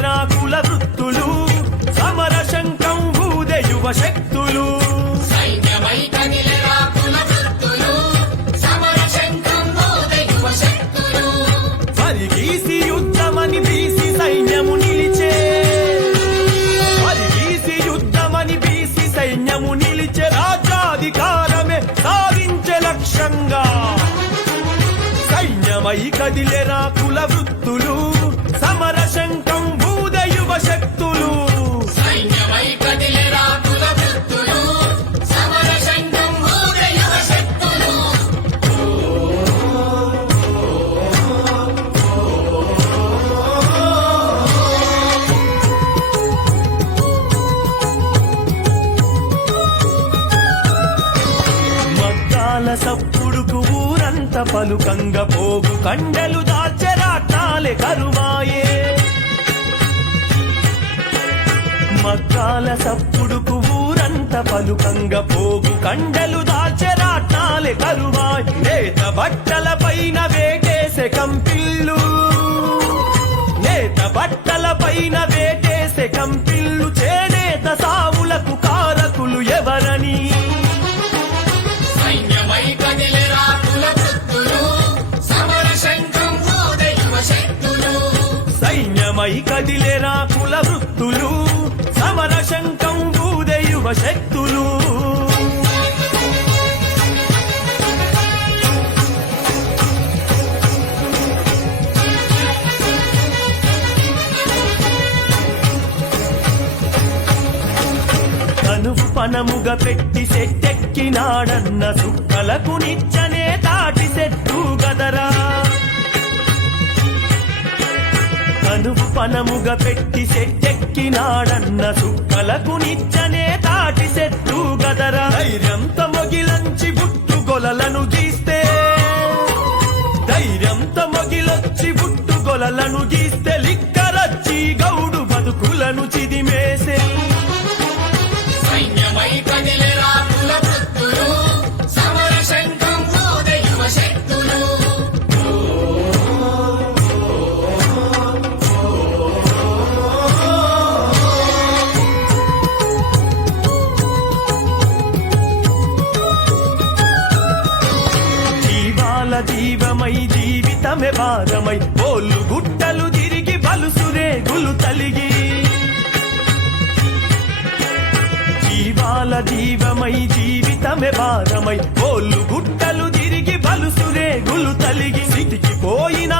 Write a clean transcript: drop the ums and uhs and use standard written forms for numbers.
కదిలెరా కుల వృత్తులు సమర శంఖం ఊదే యువ శక్తులు సైన్యమై కదిలెరా కుల వృత్తులు సమర శంఖం ఊదే యువ శక్తులు పరిగీసి యుద్ధమని బీసి సైన్యము నిలిచే పరిగీసి యుద్ధమని బీసి సైన్యము నిలిచే రాజ్యాధికారమే సాధించే లక్ష్యంగా సైన్యమై కదిలెరా కుల వృత్తులు సమర శంఖం ఊదే యువ శక్తులు సైన్యమై కదిలెరా కుల వృత్తులు సమర శంఖం ఊదే యువ శక్తులు మగ్గాల సప్పుడుకు ఊరంత పలుకంగ పోగు కండలు దాచెరాటాలే కరువాయే మగ్గాల సప్పుడుకు ఊరంత పలుకంగ పోగు కండలు దాచెరాటాలే కరువాయ్ నేత బట్టల పైన వేటేసే కంపిల్లు నేత బట్టల పైన వేటేసే కంపిల్లు చేనేత సావులకు కారకులు ఎవరని సైన్యమై కదిలెరా కుల వృత్తులు సమర శంఖం ఊదే యువ శక్తులు సైన్యమై కదిలెరా కుల వృత్తులు సమర శంఖం ఊదే యువ శక్తులు తనువు పనముగా పెట్టి సెట్టెక్కినాడన్న సుక్కలకు నిచ్చనే తాటి సెట్టు గదరా తనువు పనముగా పెట్టి సెట్టెక్కినాడన్న సుక్కలకు నిచ్చనే తాటి సెట్టు గదరా ధైర్యంతో మొగిలంచి బుట్టు గొలలను గీస్తే ధైర్యంతో మొగిలొచ్చి బుట్టు గొలలను గీస్తే లిక్కరచ్చి గౌడు బతుకులను చిదిమేసే సైన్యమై కదిలెరా కుల వృత్తులు సమర శంఖం ఊదే యువ శక్తులు జీవాల జీవమై జీవితమే భారమై పోళ్ళు గుట్టలు తిరిగి బలుసురే గులు తలిగి జీవాల జీవమై జీవితమే భారమై పోళ్ళు గుట్టలు తిరిగి బలుసురే గులు తలిగి సిటికి పోయిన